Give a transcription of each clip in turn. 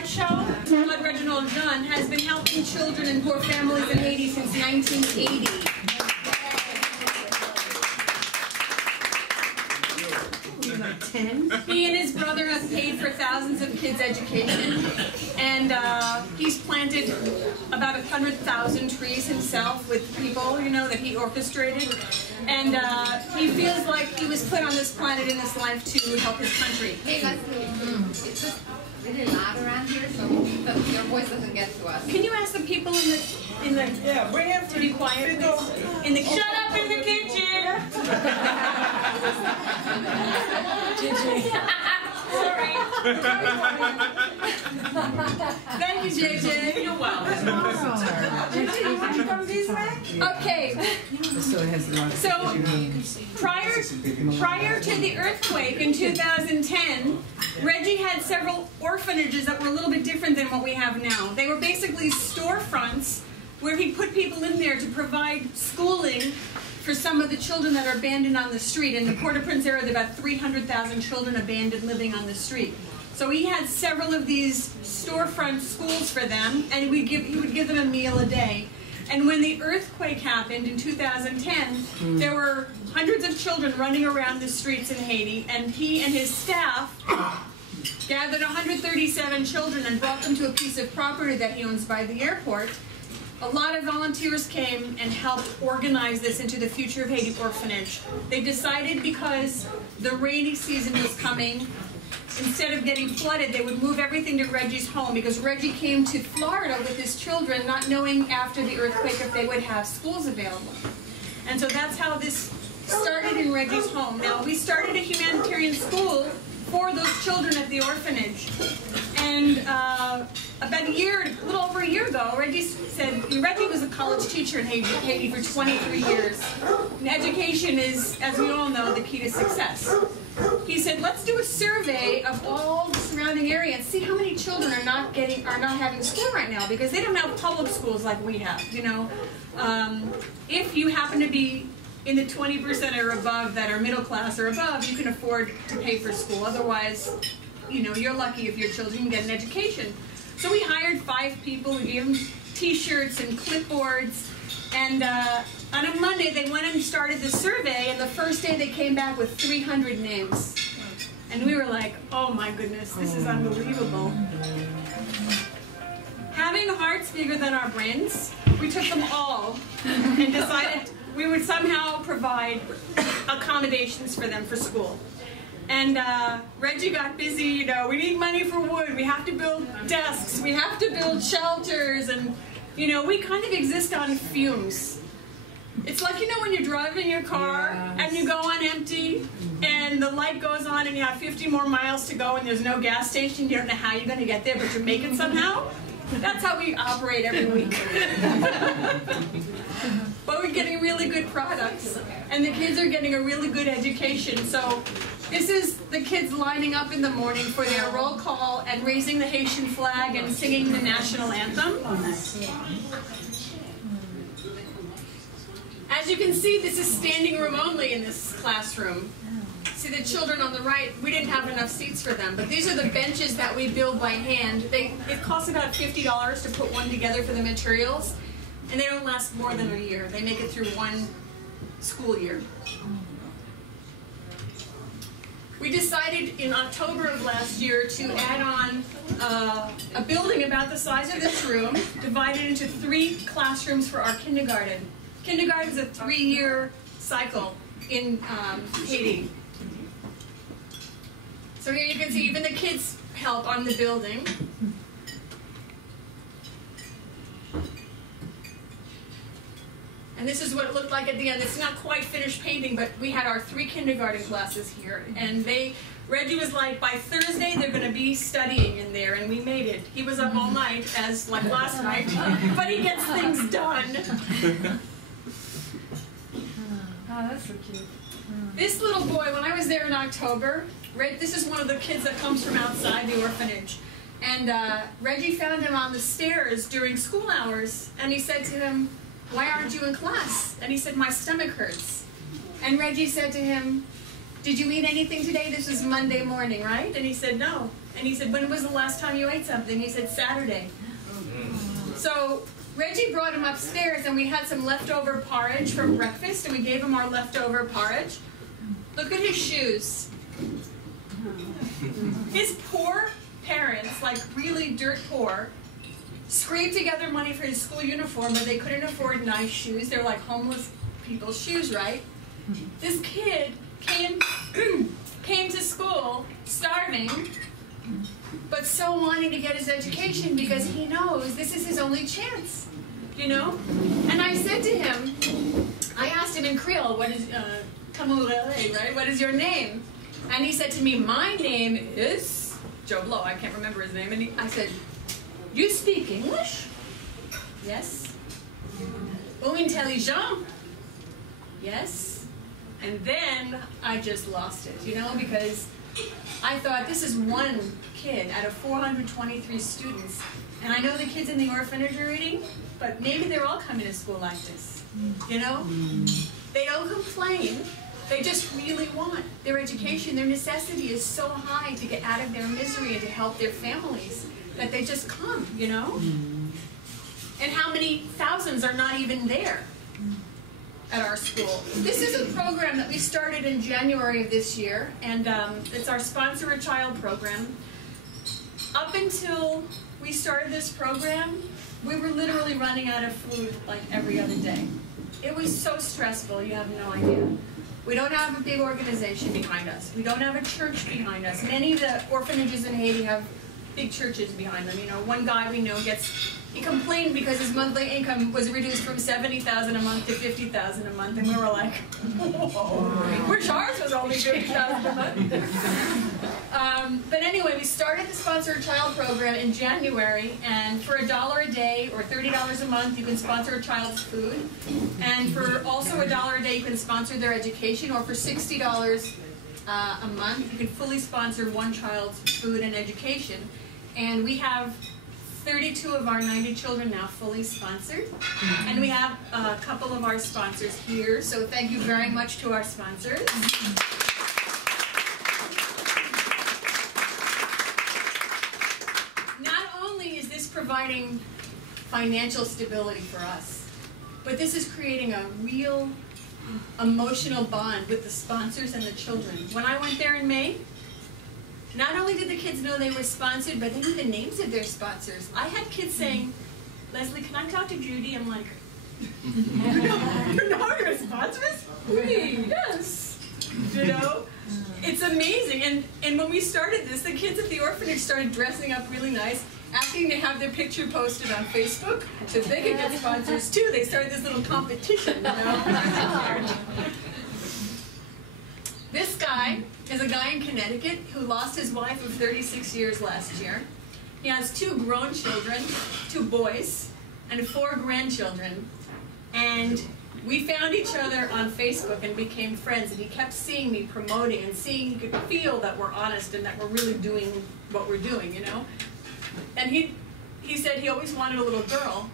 slideshow, Blood Reginald John, has been helping children and poor families in Haiti since 1980. He and his brother have paid for thousands of kids' education, and he's planted about 100,000 trees himself with people, you know, that he orchestrated. And he feels like he was put on this planet in this life to help his country. Hey, Leslie, it's just really loud around here, so your voice doesn't get to us. Can you ask the people in the yeah, bring him to be quiet, please? In the shut up in the kitchen. Sorry. Thank you, JJ. You're welcome. JJ, you want to come this way? Okay. So prior to the earthquake in 2010, Reggie had several orphanages that were a little bit different than what we have now. They were basically storefronts where he put people in there to provide schooling for some of the children that are abandoned on the street. In the Port-au-Prince area, there are about 300,000 children abandoned living on the street. So he had several of these storefront schools for them, and he would give them a meal a day. And when the earthquake happened in 2010, there were hundreds of children running around the streets in Haiti, and he and his staff gathered 137 children and brought them to a piece of property that he owns by the airport. A lot of volunteers came and helped organize this into the Future of Haiti Orphanage. They decided because the rainy season was coming, instead of getting flooded, they would move everything to Reggie's home, because Reggie came to Florida with his children, not knowing after the earthquake if they would have schools available. And so that's how this started in Reggie's home. Now, we started a humanitarian school for those children at the orphanage. And about a little over a year ago, Reggie was a college teacher in Haiti for 23 years. And education is, as we all know, the key to success. He said, let's do a survey of all the surrounding area and see how many children are not having school right now, because they don't have public schools like we have. You know, if you happen to be in the 20% or above that are middle class or above, you can afford to pay for school. Otherwise, you know, you're lucky if your children can get an education. So we hired 5 people. We gave them T-shirts and clipboards. And on a Monday, they went and started the survey. And the first day, they came back with 300 names. And we were like, oh my goodness, this is unbelievable. Having hearts bigger than our brains, we took them all and decided we would somehow provide accommodations for them for school. And Reggie got busy, you know, we need money for wood, we have to build desks, we have to build shelters, and, you know, we kind of exist on fumes. It's like, you know, when you're driving your car and you go on empty and the light goes on and you have 50 more miles to go and there's no gas station, you don't know how you're going to get there, but you make it somehow. That's how we operate every week. But we're getting really good products, and the kids are getting a really good education. So this is the kids lining up in the morning for their roll call and raising the Haitian flag and singing the national anthem. As you can see, this is standing room only in this classroom. See the children on the right, we didn't have enough seats for them, but these are the benches that we build by hand. It costs about $50 to put one together for the materials, and they don't last more than a year. They make it through one school year. We decided in October of last year to add on a building about the size of this room, divided into 3 classrooms for our kindergarten. Kindergarten is a 3-year cycle in Haiti. So here you can see even the kids help on the building. And this is what it looked like at the end. It's not quite finished painting, but we had our 3 kindergarten classes here. And Reggie was like, by Thursday they're going to be studying in there, and we made it. He was up all night, as like last night, but he gets things done. Oh, that's so cute. This little boy, when I was there in October, this is one of the kids that comes from outside the orphanage. And Reggie found him on the stairs during school hours, and he said to him, "Why aren't you in class?" And he said, "My stomach hurts." And Reggie said to him, "Did you eat anything today? This was Monday morning, right?" And he said, "No." And he said, when was the last time you ate something? He said, Saturday. So Reggie brought him upstairs, and we had some leftover porridge from breakfast, and we gave him our leftover porridge. Look at his shoes. His poor parents, like really dirt poor, scraped together money for his school uniform, but they couldn't afford nice shoes. They're like homeless people's shoes, right? This kid came to school starving, but so wanting to get his education because he knows this is his only chance, you know? And I said to him, I asked him in Creole, what is, right? What is your name? And he said to me, my name is Joe Blow. I can't remember his name. And I said, you speak English? Yes. Ou intelligent? Yes. And then I just lost it, you know, because I thought this is one kid out of 423 students. And I know the kids in the orphanage are reading, but maybe they're all coming to school like this, you know? They don't complain. They just really want their education. Their necessity is so high to get out of their misery and to help their families that they just come, you know? And how many thousands are not even there at our school? This is a program that we started in January of this year, and it's our Sponsor a Child program. Up until we started this program, we were literally running out of food like every other day. It was so stressful, you have no idea. We don't have a big organization behind us. We don't have a church behind us. Many of the orphanages in Haiti have big churches behind them. You know, one guy we know he complained because his monthly income was reduced from $70,000 a month to $50,000 a month, and we were like, whoa, wish ours was only $50,000 a month. But anyway, we started the Sponsor a Child program in January, and for $1 a day or $30 a month, you can sponsor a child's food. And for also $1 a day, you can sponsor their education, or for $60 a month, you can fully sponsor one child's food and education. And we have 32 of our 90 children now fully sponsored. And we have a couple of our sponsors here, so thank you very much to our sponsors. Not only is this providing financial stability for us, but this is creating a real emotional bond with the sponsors and the children. When I went there in May, not only did the kids know they were sponsored, but they knew the names of their sponsors. I had kids saying, Leslie, can I talk to Judy? I'm like, you know your sponsors? Oui, yes. You know? It's amazing. And when we started this, the kids at the orphanage started dressing up really nice, asking to have their picture posted on Facebook so they could get sponsors too. They started this little competition, you know? This guy is a guy in Connecticut who lost his wife of 36 years last year. He has 2 grown children, 2 boys, and 4 grandchildren. And we found each other on Facebook and became friends, and he kept seeing me promoting and he could feel that we're honest and that we're really doing what we're doing, you know? And he said he always wanted a little girl.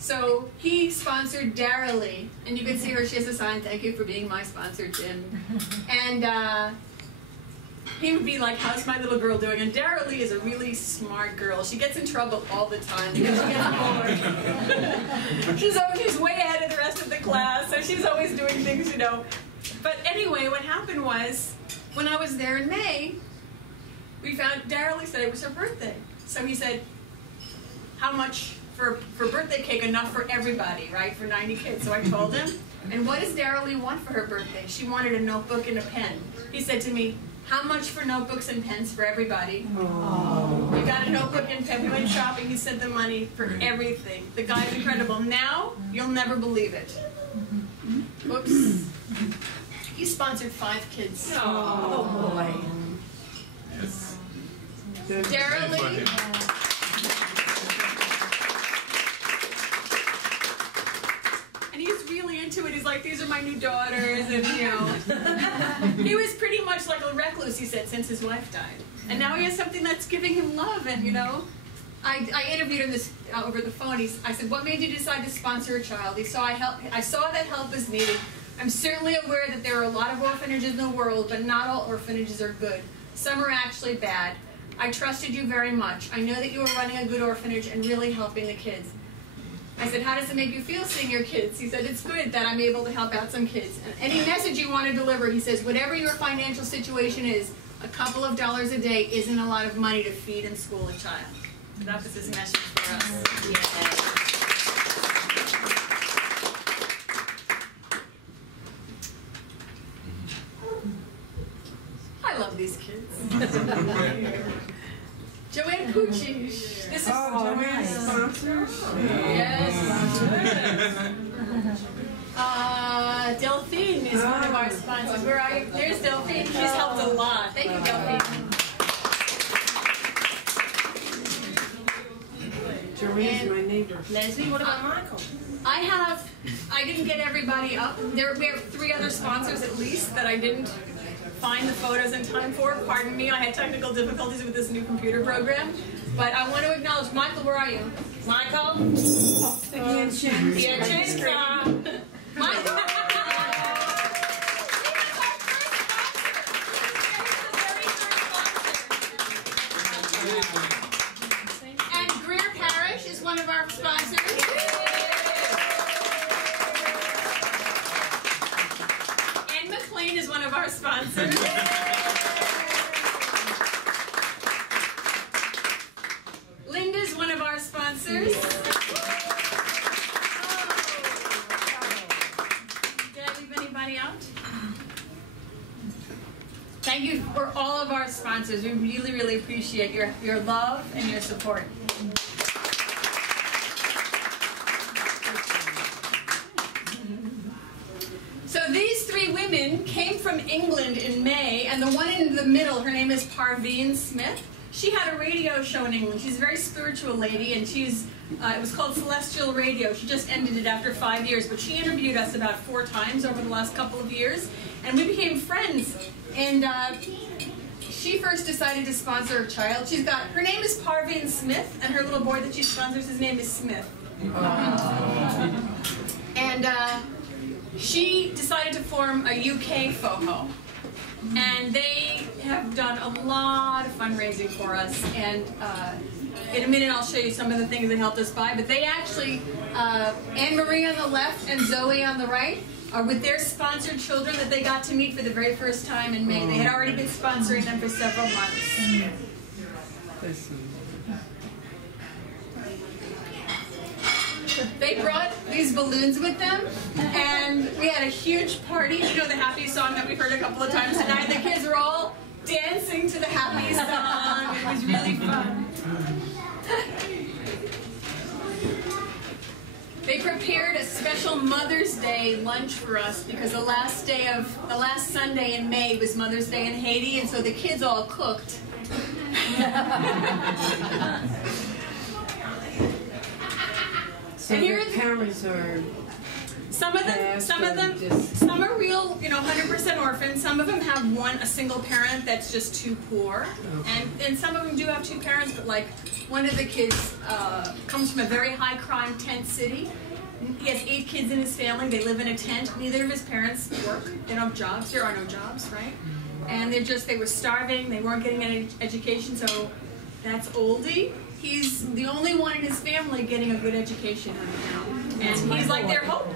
So he sponsored Dara Lee, and you can see her, she has a sign, thank you for being my sponsor, Jim. And he would be like, how's my little girl doing? And Dara Lee is a really smart girl. She gets in trouble all the time because she gets bored. She's way ahead of the rest of the class, so she's always doing things, you know. But anyway, what happened was, when I was there in May, we found, Dara Lee said it was her birthday. So he said, how much for birthday cake? Enough for everybody, right? For 90 kids. So I told him. And what does Dara Lee want for her birthday? She wanted a notebook and a pen. He said to me, how much for notebooks and pens for everybody? Oh. You got a notebook and pen. We went shopping. He sent the money for everything. The guy's incredible. Now, you'll never believe it. Whoops. He sponsored 5 kids. Oh, boy. Yes. Dara Lee. And he's really into it. He's like, these are my new daughters, and you know. He was pretty much like a recluse, he said, since his wife died. And now he has something that's giving him love, and you know. I interviewed him over the phone. I said, what made you decide to sponsor a child? I saw that help is needed. I'm certainly aware that there are a lot of orphanages in the world, but not all orphanages are good. Some are actually bad. I trusted you very much. I know that you were running a good orphanage and really helping the kids. I said, how does it make you feel seeing your kids? He said, it's good that I'm able to help out some kids. And any message you want to deliver, he says, whatever your financial situation is, a couple of dollars a day isn't a lot of money to feed and school a child. So that was his message for us. I love these kids. Joanne Pucci. This is Joanne's sponsor. Yes. Delphine is one of our sponsors. Where are you? There's Delphine. She's helped a lot. Thank you, Delphine. Joanne's my neighbor. Leslie, what about Michael? I didn't get everybody up. We have 3 other sponsors at least that I didn't find the photos in time for. Pardon me, I had technical difficulties with this new computer program. But I want to acknowledge, Michael, where are you? Michael? Michael? And Greer Parish is one of our sponsors. And McLean is one of our sponsors. Linda's one of our sponsors. Did I leave anybody out? Thank you for all of our sponsors. We really, really appreciate your love and your support. So these 3 women came from England in May, and the one in the middle, her name is Parveen Smith. She had a radio show in England. She's a very spiritual lady, and it was called Celestial Radio. She just ended it after 5 years, but she interviewed us about 4 times over the last couple of years, and we became friends. And she first decided to sponsor a child. Her name is Parveen Smith, and her little boy that she sponsors, his name is Smith. And she decided to form a UK FOHO. And they have done a lot of fundraising for us, and in a minute I'll show you some of the things they helped us buy, but they actually, Anne-Marie on the left and Zoe on the right, are with their sponsored children that they got to meet for the very first time in May. They had already been sponsoring them for several months. They brought these balloons with them, and we had a huge party. You know the happy song that we've heard a couple of times tonight? The kids were all dancing to the happy song. It was really fun. They prepared a special Mother's Day lunch for us because the last Sunday in May was Mother's Day in Haiti, and so the kids all cooked. So their parents are. Some are real, 100% orphans. Some of them have a single parent that's just too poor, and some of them do have 2 parents. But like one of the kids comes from a very high crime tent city. He has 8 kids in his family. They live in a tent. Neither of his parents work. They don't have jobs. There are no jobs, right? And they were starving. They weren't getting any education. So that's Oldie. He's the only one in his family getting a good education right now. And he's like their hope.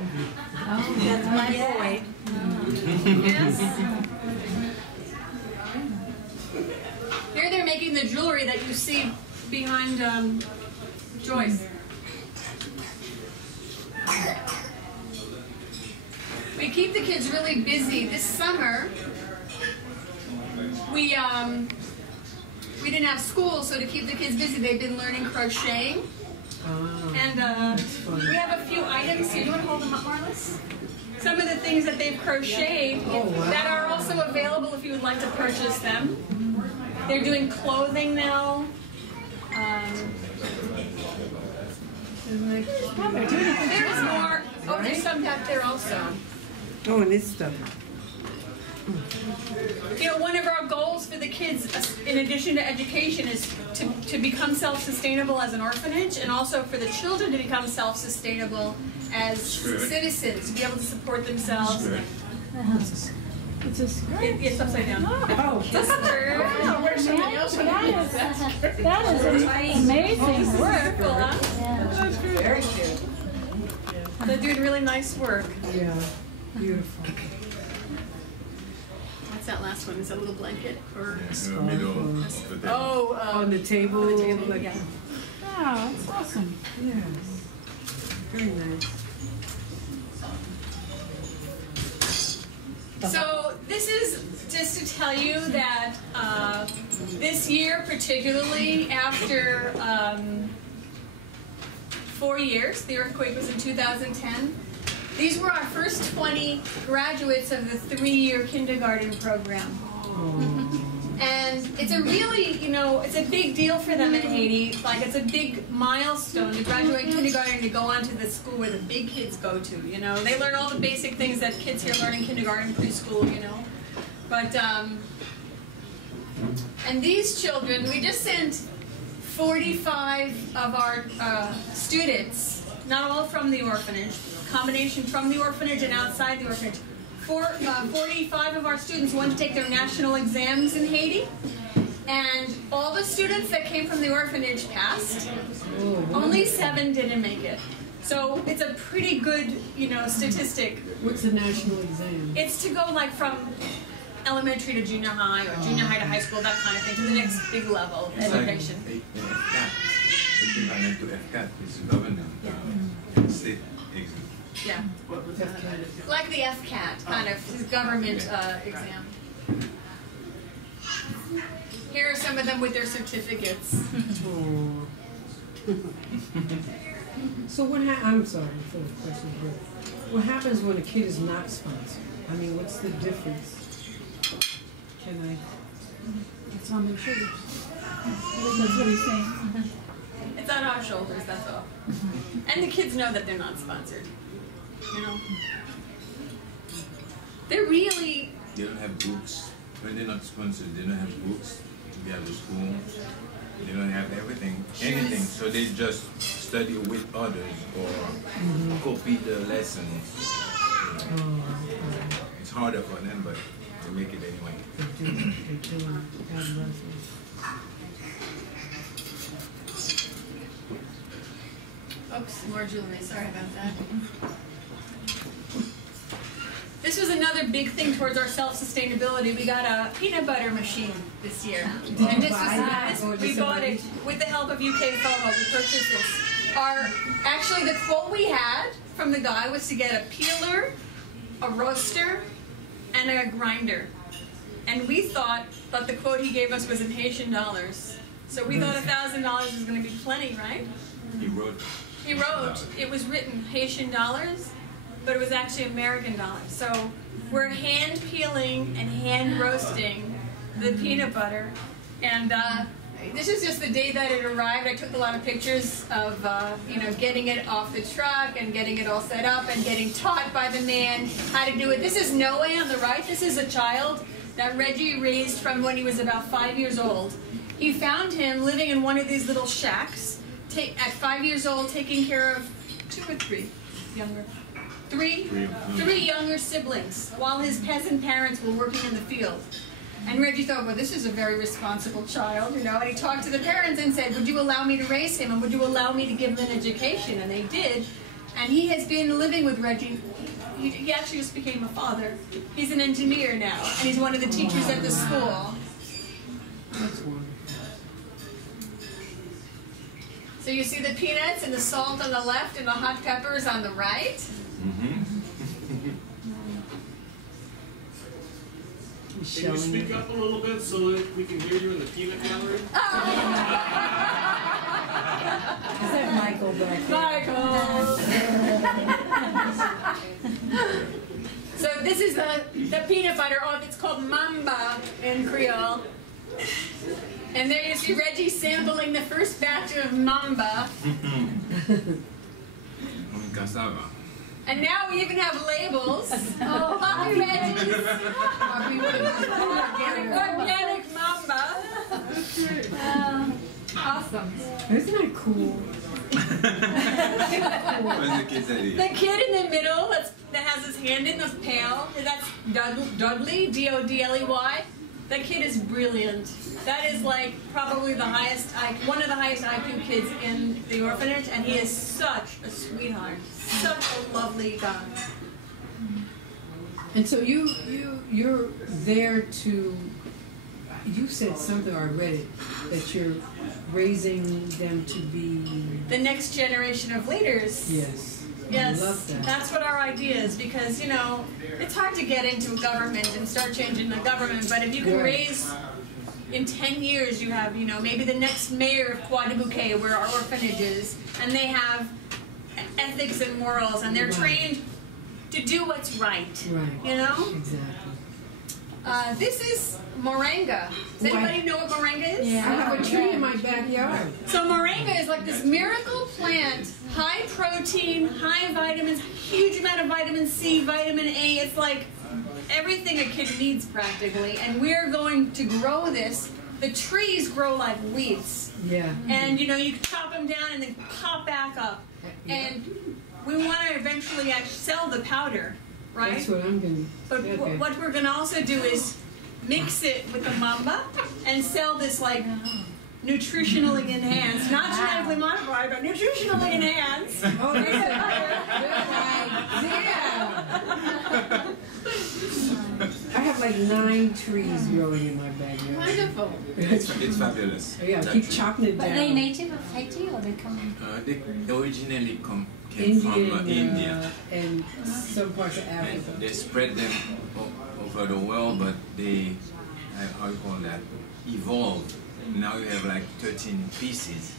Oh, that's my boy. Yes. Here they're making the jewelry that you see behind Joyce. We keep the kids really busy. This summer, we didn't have school, so to keep the kids busy, they've been learning crocheting. And we have a few items here. Do you want to hold them up, Marlis? Some of the things that they've crocheted that are also available if you would like to purchase them. They're doing clothing now. There's more. Oh, there's some back there also. Oh, and this stuff. One of our goals for the kids, in addition to education, is to become self-sustainable as an orphanage, and also for the children to become self-sustainable as citizens, to be able to support themselves. It's a skirt. It's upside down. Oh, Sister. Wow, that is amazing work. Cool, huh? Yeah. very cute. They're doing really nice work. Yeah, beautiful. What's that last one? Is that a little blanket or? In the middle of the table. Oh, On the table, like, yeah. Wow, that's awesome. yes, very nice. So this is just to tell you that this year, particularly after 4 years, the earthquake was in 2010. These were our first 20 graduates of the 3-year kindergarten program. And it's a really, it's a big deal for them in Haiti. Like, it's a big milestone to graduate kindergarten and to go on to the school where the big kids go to, They learn all the basic things that kids here learn in kindergarten, preschool, But, and these children, we just sent 45 of our students, not all from the orphanage, combination from the orphanage and outside the orphanage. 45 of our students went to take their national exams in Haiti, and all the students that came from the orphanage passed. Only 7 didn't make it. So it's a pretty good, statistic. What's the national exam? It's to go like from elementary to junior high or junior high to high school, that kind of thing, to the next big level of education. Equivalent to FCAT is government state exam. Yeah. Like the FCAT, kind of, his government exam. Here are some of them with their certificates. So I'm sorry for the question, but what happens when a kid is not sponsored? I mean, what's the difference? It's on their shoulders. That's what he's saying. It's on our shoulders, that's all. And the kids know that they're not sponsored. They're really... They don't have books. When they're not sponsored, they don't have books. They have the school. They don't have everything, anything. So they just study with others or copy the lessons. It's harder for them, but they make it anyway. They do. God bless them. Oops, more jewelry, sorry about that. This was another big thing towards our self-sustainability. We got a peanut butter machine this year. And we bought it with the help of UK FOHO. We purchased this. Actually, the quote we had from the guy was to get a peeler, a roaster, and a grinder. And we thought that the quote he gave us was in Haitian dollars. So we thought $1,000 was going to be plenty, right? He wrote. He wrote, it was written Haitian dollars, but it was actually American dollars. So we're hand peeling and hand roasting the peanut butter. And this is just the day that it arrived. I took a lot of pictures of, getting it off the truck and getting it all set up and getting taught by the man how to do it. This is Noe on the right. This is a child that Reggie raised from when he was about 5 years old. He found him living in one of these little shacks at 5 years old, taking care of 2 or 3 younger. Three younger siblings while his peasant parents were working in the field. And Reggie thought, well, this is a very responsible child, and he talked to the parents and said, would you allow me to raise him, and would you allow me to give him an education? And they did. And he has been living with Reggie. He actually just became a father. He's an engineer now, and he's one of the teachers at the school. That's wonderful. So you see the peanuts and the salt on the left and the hot peppers on the right? Can you speak up a little bit so that we can hear you in the peanut gallery? Is that Michael back there? So this is the peanut butter. Oh, it's called mamba in Creole. And there you see Reggie sampling the first batch of mamba. Cassava. And now we even have labels. Oh, hi, Reggie. Organic mamba. Awesome. Isn't that cool? What's the kid's idea? The kid in the middle that has his hand in the pail, that's Dudley, D-O-D-L-E-Y. That kid is brilliant. That is like probably one of the highest IQ kids in the orphanage, and he is such a sweetheart, such a lovely guy. And so you're there to. You said something, or I read it, that you're raising them to be The next generation of leaders. Yes. Yes, I love that. that's what our idea is, because, you know, it's hard to get into government and start changing the government, but if you can Right. raise, in 10 years you have, you know, maybe the next mayor of Quadibouquet, where our orphanage is, and they have ethics and morals, and they're Right. trained to do what's right, Right. you know? Exactly. This is moringa. Does anybody know what moringa is? I have a tree in my backyard. So moringa is like this miracle plant, high protein, high vitamins, huge amount of vitamin C, vitamin A. It's like everything a kid needs practically. And we're going to grow this. The trees grow like weeds. Yeah. And you know, you chop them down and they pop back up. And we want to eventually actually sell the powder, right? That's what I'm gonna. But Okay. what we're going to also do is mix it with the mamba and sell this like nutritionally enhanced, not genetically modified, but nutritionally enhanced. Oh, yeah. I have like 9 trees growing in my backyard. Wonderful. It's fabulous. Yeah, keep chopping it But down. are they native of Haiti or they come? They originally came from India. And some parts of Africa. And they spread them over the world, but they, how you call that, evolved. Now you have like 13 species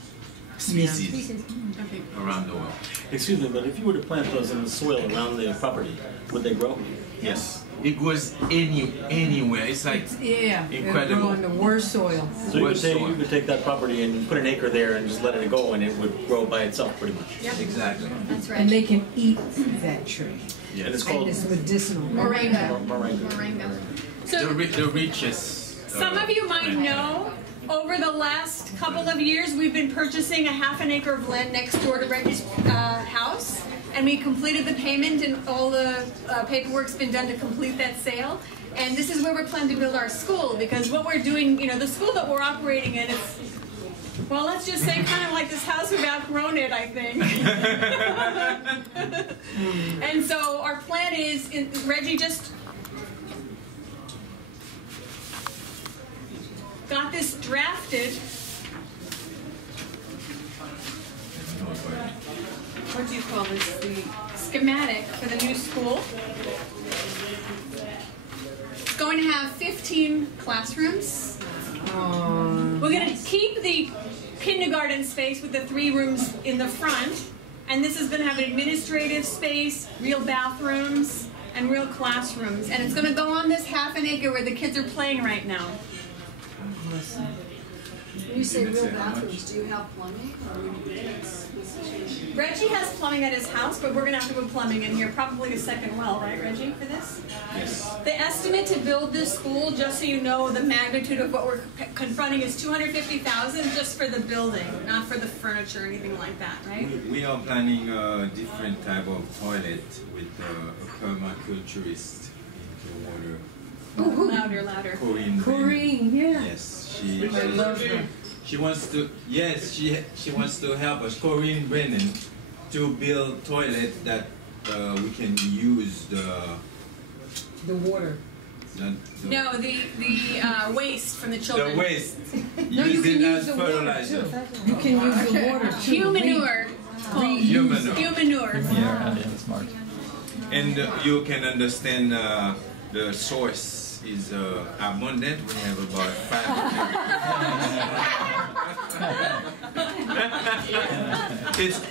around the world. Excuse me, but if you were to plant those in the soil around the property, would they grow? Yes, it goes anywhere. It's like Yeah, incredible. grow in the worst soil. So you What could say soil? you could take that property and put an acre there and just let it go, and it would grow by itself pretty much. Exactly. That's right. And they can eat that tree. And it's And called it's medicinal. Moringa. moringa. Moringa. So The richest. some of you might know, over the last couple of years, we've been purchasing a ½ an acre of land next door to Reggie's house, and we completed the payment, and all the paperwork's been done to complete that sale. And this is where we're planning to build our school, because what we're doing, you know, the school that we're operating in, it's, well, let's just say kind of like this house, we've outgrown it, I think. And so our plan is, Reggie just got this drafted. What do you call this? The schematic for the new school. It's going to have 15 classrooms. We're going to keep the kindergarten space with the 3 rooms in the front, and this is going to have an administrative space, real bathrooms, and real classrooms. And it's going to go on this ½ an acre where the kids are playing right now. When you say real bathrooms, do you have plumbing? Reggie has plumbing at his house, but we're going to have to put plumbing in here, probably a second well, right, Reggie, for this? Yes. The estimate to build this school, just so you know the magnitude of what we're confronting, is $250,000 just for the building, not for the furniture or anything like that, right? We are planning a different type of toilet with a permaculturist in Clearwater. Louder. Corinne, yeah. Yes, she. I love her. She wants to. Yes, she wants to help us, Corinne Brennan, to build toilet that we can use The water. No, the waste from the children. the waste. No, you Use can it use as the water fertilizer. too. You can use the water too. Humanure. Humanure. Humanure. Yeah, that's smart. And you can understand the source is abundant. We have about 5.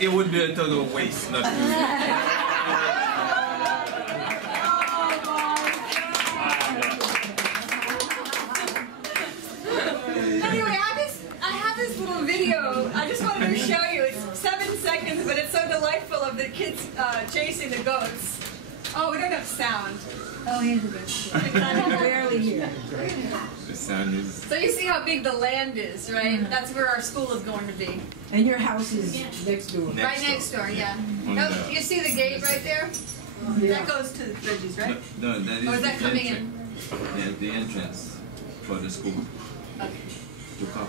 It would be a total waste not to. Anyway, I have this little video. I just wanted to show you. It's 7 seconds, but it's so delightful of the kids chasing the goats. Oh, we don't have sound. Oh, he's a good. I can barely hear. The sound is. So you see how big the land is, right? That's where our school is going to be. And your house is next door. Right next door, yeah. No, you see the gate right there? That goes to Reggie's, right? No, that is. Or is that the coming entrance. Yeah, the entrance for the school. Okay. To come.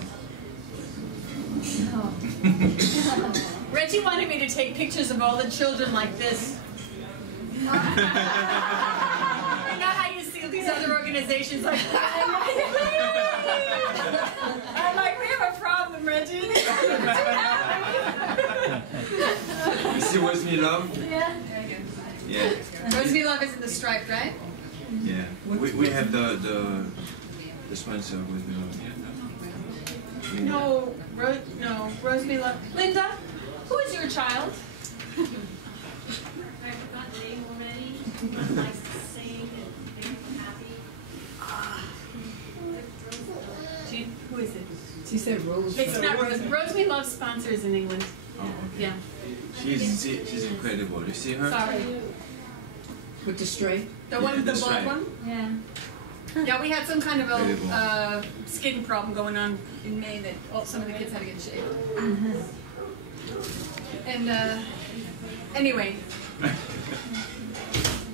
Reggie wanted me to take pictures of all the children like this. You know how you see these other organizations like, I'm like, we have a problem, Reggie. You see what's me love? Yeah. Yeah. Rose Me Love is in the striped, right? Yeah. We have the sponsor with me love. Yeah. No, Rose Me Love. Linda, who is your child? I forgot the name already. Likes to sing and make me happy. Who is it? She said Rose. It's not Rose. Rose Me Love sponsors in England. Oh, okay. Yeah. She's incredible. You see her? Sorry. With the stripe? The one with the that's bald right. one? Yeah. Yeah, we had some kind of a skin problem going on in May that some of the kids had to get shaved. And anyway,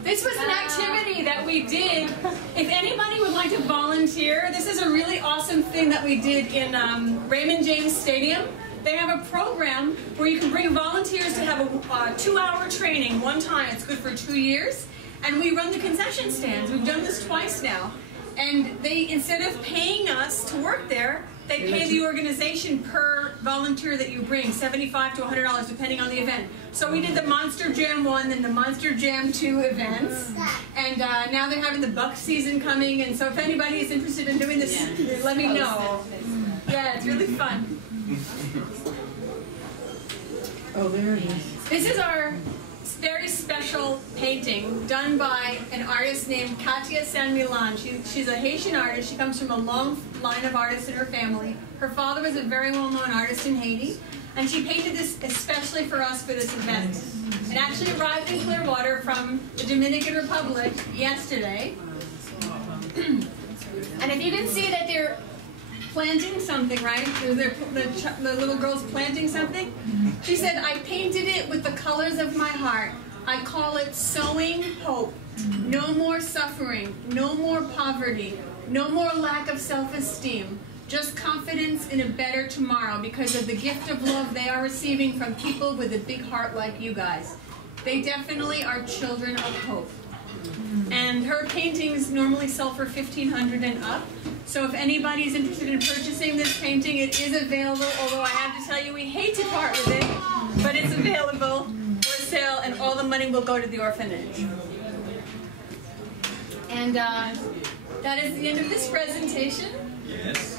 this was an activity that we did. If anybody would like to volunteer, this is a really awesome thing that we did in Raymond James Stadium. They have a program where you can bring volunteers to have a 2-hour training one time. It's good for 2 years. And we run the concession stands. We've done this twice now. And they, instead of paying us to work there, they pay the organization per volunteer that you bring, $75 to $100 depending on the event. So we did the Monster Jam 1 and the Monster Jam 2 events. And now they're having the buck season coming. And so if anybody is interested in doing this, let me know. Yeah, it's really fun. Oh, there it is. This is our very special painting done by an artist named Katia San Milan. She's a Haitian artist. She comes from a long line of artists in her family. Her father was a very well-known artist in Haiti, and she painted this especially for us for this event. It actually arrived in Clearwater from the Dominican Republic yesterday. And if you can see that they're planting something, right? The little girl's planting something. She said, I painted it with the colors of my heart. I call it sowing hope. No more suffering, no more poverty, no more lack of self-esteem. Just confidence in a better tomorrow because of the gift of love they are receiving from people with a big heart like you guys. They definitely are children of hope. And her paintings normally sell for $1,500 and up. So if anybody's interested in purchasing this painting, it is available, although I have to tell you we hate to part with it, but it's available for sale and all the money will go to the orphanage. And that is the end of this presentation. Yes.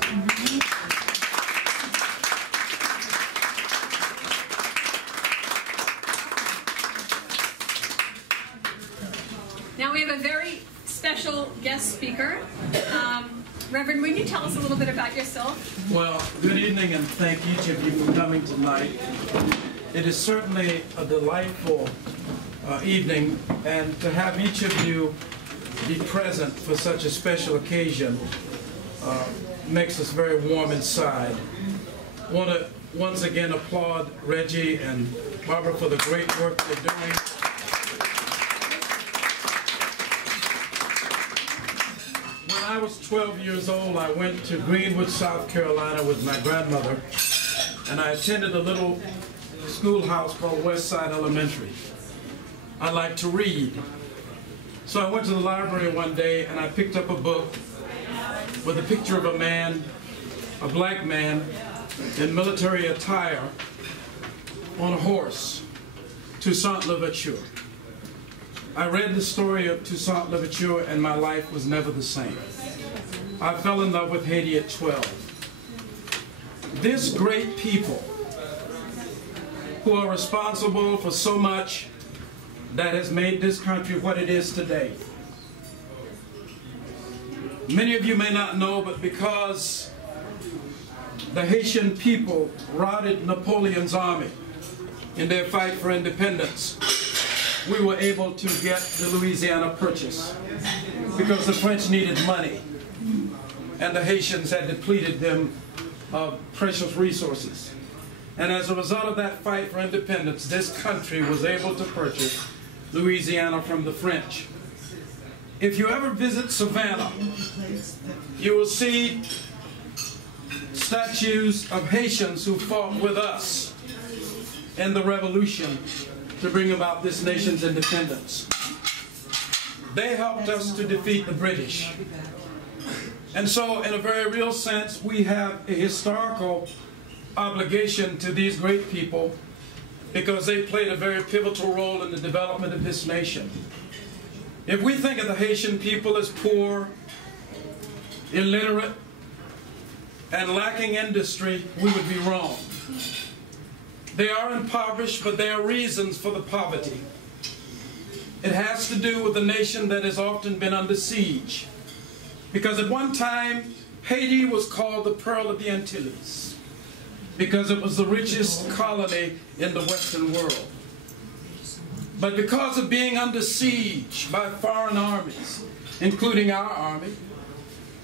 Now we have a very special guest speaker. Reverend, would you tell us a little bit about yourself? Well, good evening and thank each of you for coming tonight. It is certainly a delightful evening, and to have each of you be present for such a special occasion makes us very warm inside. I want to once again applaud Reggie and Barbara for the great work they're doing. When I was 12 years old, I went to Greenwood, South Carolina with my grandmother, and I attended a little schoolhouse called Westside Elementary. I like to read. So I went to the library one day and I picked up a book with a picture of a man, a black man, in military attire on a horse, Toussaint Louverture. I read the story of Toussaint Louverture and my life was never the same. I fell in love with Haiti at 12. This great people who are responsible for so much that has made this country what it is today. Many of you may not know, but because the Haitian people routed Napoleon's army in their fight for independence, we were able to get the Louisiana Purchase because the French needed money and the Haitians had depleted them of precious resources. And as a result of that fight for independence, this country was able to purchase Louisiana from the French. If you ever visit Savannah, you will see statues of Haitians who fought with us in the revolution to bring about this nation's independence. They helped us to defeat the British. And so, in a very real sense, we have a historical obligation to these great people because they played a very pivotal role in the development of this nation. If we think of the Haitian people as poor, illiterate, and lacking industry, we would be wrong. They are impoverished, but there are reasons for the poverty. It has to do with a nation that has often been under siege. Because at one time, Haiti was called the Pearl of the Antilles, because it was the richest colony in the Western world. But because of being under siege by foreign armies, including our army,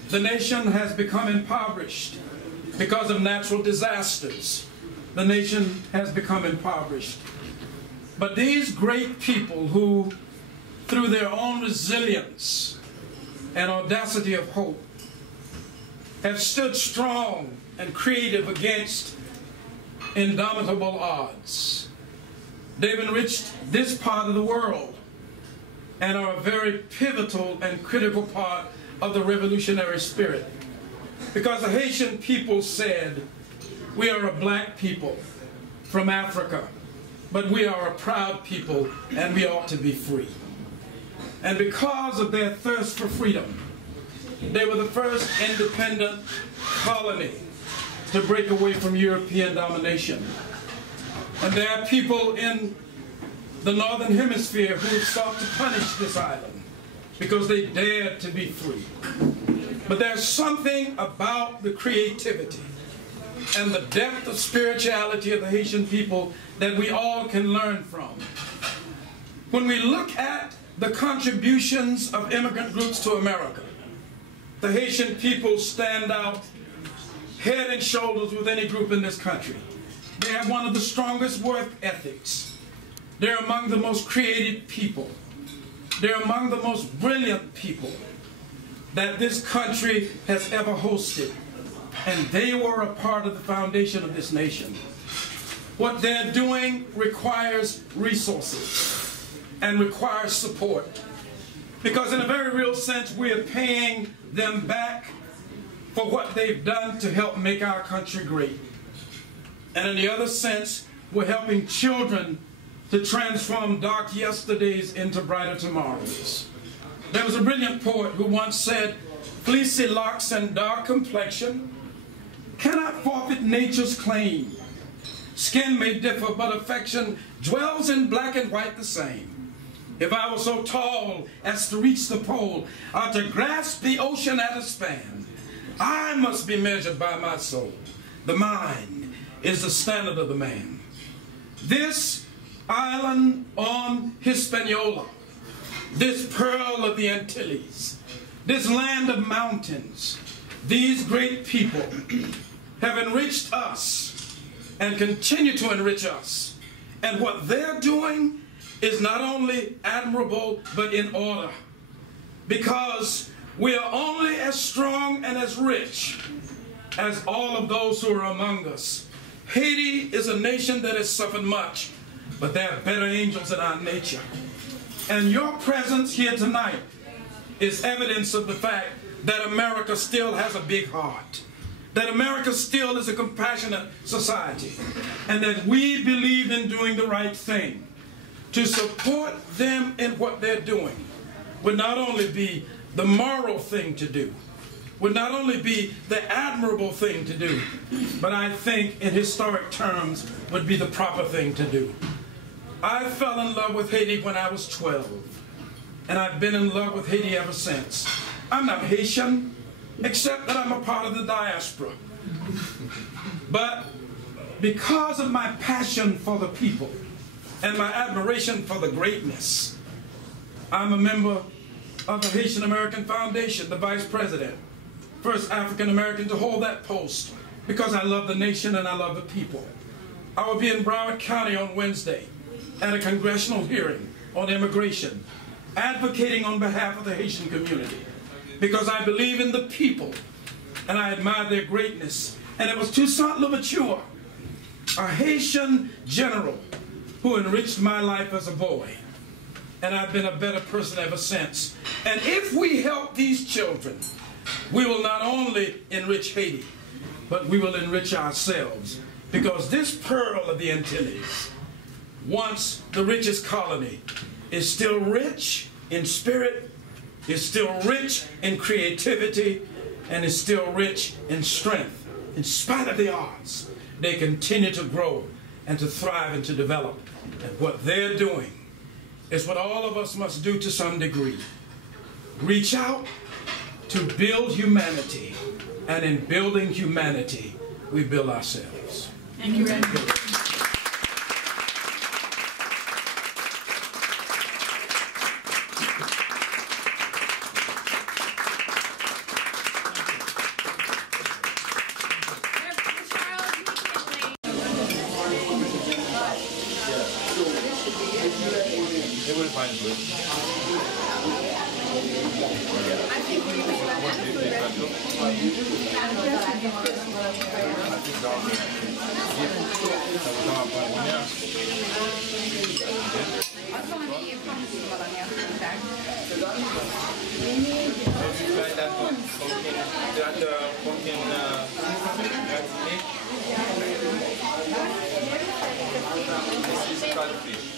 the nation has become impoverished. Because of natural disasters, the nation has become impoverished. But these great people who, through their own resilience and audacity of hope, have stood strong and creative against indomitable odds. They've enriched this part of the world and are a very pivotal and critical part of the revolutionary spirit. Because the Haitian people said, we are a black people from Africa, but we are a proud people and we ought to be free. And because of their thirst for freedom, they were the first independent colony to break away from European domination. And there are people in the Northern Hemisphere who sought to punish this island because they dared to be free. But there's something about the creativity and the depth of spirituality of the Haitian people that we all can learn from. When we look at the contributions of immigrant groups to America, the Haitian people stand out head and shoulders with any group in this country. They have one of the strongest work ethics. They're among the most creative people. They're among the most brilliant people that this country has ever hosted. And they were a part of the foundation of this nation. What they're doing requires resources and requires support. Because in a very real sense, we are paying them back for what they've done to help make our country great. And in the other sense, we're helping children to transform dark yesterdays into brighter tomorrows. There was a brilliant poet who once said, fleecy locks and dark complexion cannot forfeit nature's claim. Skin may differ, but affection dwells in black and white the same. If I were so tall as to reach the pole, or to grasp the ocean at a span, I must be measured by my soul. The mind is the standard of the man. This island on Hispaniola, this pearl of the Antilles, this land of mountains, these great people have enriched us and continue to enrich us. And what they're doing is not only admirable, but in order. Because we are only as strong and as rich as all of those who are among us. Haiti is a nation that has suffered much, but there are better angels in our nature. And your presence here tonight is evidence of the fact that America still has a big heart, that America still is a compassionate society, and that we believe in doing the right thing. To support them in what they're doing would not only be the moral thing to do, would not only be the admirable thing to do, but I think in historic terms would be the proper thing to do. I fell in love with Haiti when I was 12, and I've been in love with Haiti ever since. I'm not Haitian, except that I'm a part of the diaspora. But because of my passion for the people, and my admiration for the greatness. I'm a member of the Haitian American Foundation, the vice president, first African American to hold that post, because I love the nation and I love the people. I will be in Broward County on Wednesday at a congressional hearing on immigration, advocating on behalf of the Haitian community, because I believe in the people and I admire their greatness. And it was Toussaint Louverture, a Haitian general, who enriched my life as a boy. And I've been a better person ever since. And if we help these children, we will not only enrich Haiti, but we will enrich ourselves. Because this pearl of the Antilles, once the richest colony, is still rich in spirit, is still rich in creativity, and is still rich in strength. In spite of the odds, they continue to grow and to thrive and to develop. And what they're doing is what all of us must do to some degree. Reach out to build humanity, and in building humanity, we build ourselves. Thank you, Red. This is codfish.